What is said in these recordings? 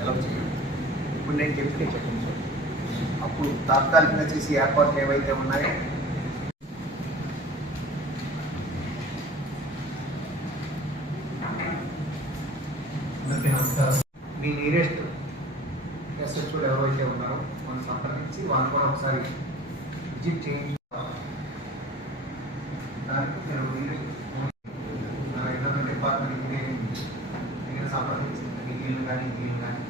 ఎలా చేయాలి. ఇప్పుడు నేను చెప్పండి సార్. అప్పుడు తాత్కాలికంగా చేసి ఏర్పాట్లు ఏవైతే ఉన్నాయో మీ నియరెస్ట్ ఎస్హెచ్ఓలు ఎవరైతే ఉన్నారో మనం సంప్రదించి వాళ్ళు కూడా ఒకసారి విజిట్ చేయండి. దానికి మీరు డిపార్ట్మెంట్ ఇంజనీరింగ్ సంప్రదించి వీళ్ళు కానీ వీళ్ళు కానీ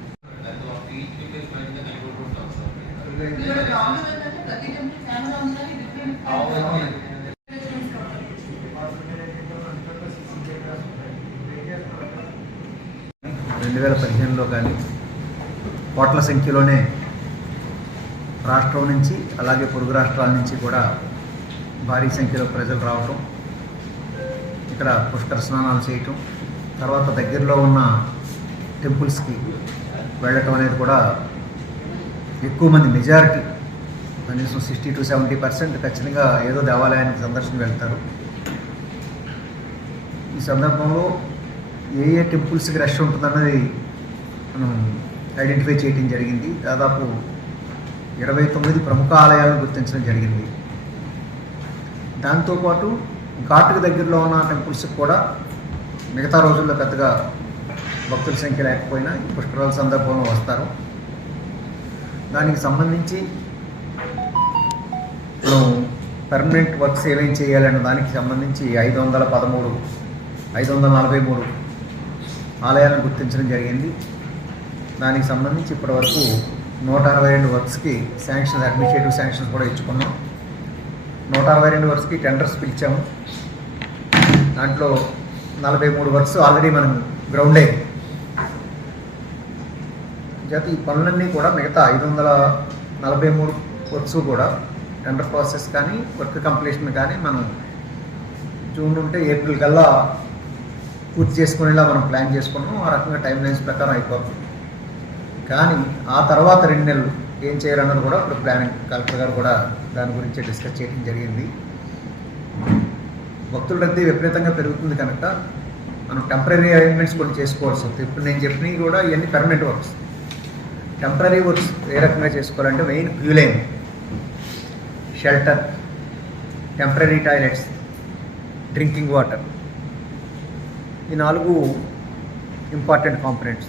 రెండు 2015లో కానీ కోట్ల సంఖ్యలోనే రాష్ట్రం నుంచి అలాగే పొరుగు రాష్ట్రాల నుంచి కూడా భారీ సంఖ్యలో ప్రజలు రావటం, ఇక్కడ పుష్కర స్నానాలు చేయటం, తర్వాత దగ్గరలో ఉన్న టెంపుల్స్కి వెళ్ళటం అనేది కూడా ఎక్కువ మంది మెజారిటీ కనీసం 60 to 70% ఖచ్చితంగా ఏదో దేవాలయానికి సందర్శన వెళ్తారు. ఈ సందర్భంలో ఏ ఏ టెంపుల్స్కి రష్ ఉంటుందన్నది మనం ఐడెంటిఫై చేయడం జరిగింది. దాదాపు 29 ప్రముఖ ఆలయాలను గుర్తించడం జరిగింది. దాంతోపాటు ఘాటుకు దగ్గరలో ఉన్న టెంపుల్స్కి కూడా మిగతా రోజుల్లో పెద్దగా భక్తుల సంఖ్య లేకపోయినా ఈ పుష్కరాల సందర్భంలో వస్తారు. దానికి సంబంధించి మనం పర్మనెంట్ వర్క్స్ ఏమేమి చేయాలన్న దానికి సంబంధించి 543 ఆలయాలను గుర్తించడం జరిగింది. దానికి సంబంధించి ఇప్పటివరకు 162 వర్క్స్కి శాంక్షన్, అడ్మినిస్ట్రేటివ్ శాంక్షన్స్ కూడా ఇచ్చుకున్నాం. 162 వర్క్స్కి టెండర్స్ పిలిచాము. దాంట్లో 43 వర్క్స్ ఆల్రెడీ మనం గ్రౌండ్ అయ్యి చేత ఈ పనులన్నీ కూడా మిగతా 543 వర్క్స్ కూడా టెండర్ ప్రాసెస్ కానీ వర్క్ కంప్లీషన్ కానీ మనం జూన్ ఉంటే ఏప్రిల్ కల్లా పూర్తి చేసుకునేలా మనం ప్లాన్ చేసుకున్నాం. ఆ రకంగా టైం లైన్స్ ప్రకారం అయిపోతుంది. కానీ ఆ తర్వాత 2 నెలలు ఏం చేయాలన్నది కూడా ఇప్పుడు ప్లానింగ్ కలెక్టర్ గారు కూడా దాని గురించి డిస్కస్ చేయడం జరిగింది. భక్తుల రద్దీ విపరీతంగా పెరుగుతుంది కనుక మనం టెంపరీ అరేంజ్మెంట్స్ కొన్ని చేసుకోవాల్సి వస్తుంది. ఇప్పుడు నేను చెప్పినవి కూడా ఇవన్నీ పర్మనెంట్ వర్క్స్. టెంపరీ వర్క్స్ ఏ రకంగా చేసుకోవాలంటే main queue line, shelter, temporary toilets, drinking water, ఈ 4 ఇంపార్టెంట్ కాంపనెంట్స్.